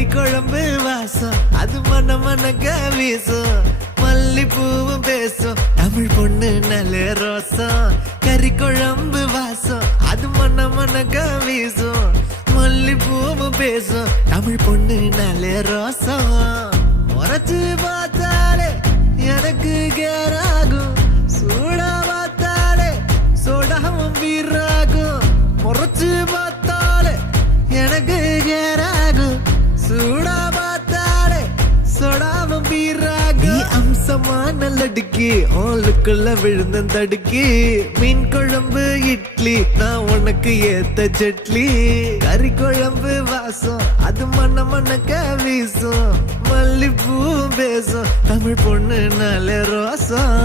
கறி குழம்பு வாசம் அது மன மனக்க வீசும் மல்லிப்பூவும் பேசும் தமிழ் பொண்ணு நல்ல ரோசம் கறி குழம்பு வாசம் அது மன மனக்க வீசும் மல்லிப்பூவும் பேசும் தமிழ் பொண்ணு நல்ல ரோசம் முறைச்சு பார்த்தாலே எனக்கு கேராகும் சூடா பார்த்தாலே சோடாவும் வீராகும் முறைச்சு பார்த்தாலே எனக்கு கேராகும் சூடா பார்த்தாலே சோடாவும் வீராகும் அம்சமான லடுக்கி ஆளுக்குள்ள விழுந்த தடுக்கி மீன் குழம்பு இட்லி நான் உனக்கு ஏத்த சட்லி கறி குழம்பு வாசம் அது மன மனக்க வீசும் மல்லிப்பூ பேசும் தமிழ் பொண்ணு நல்ல ரோசம்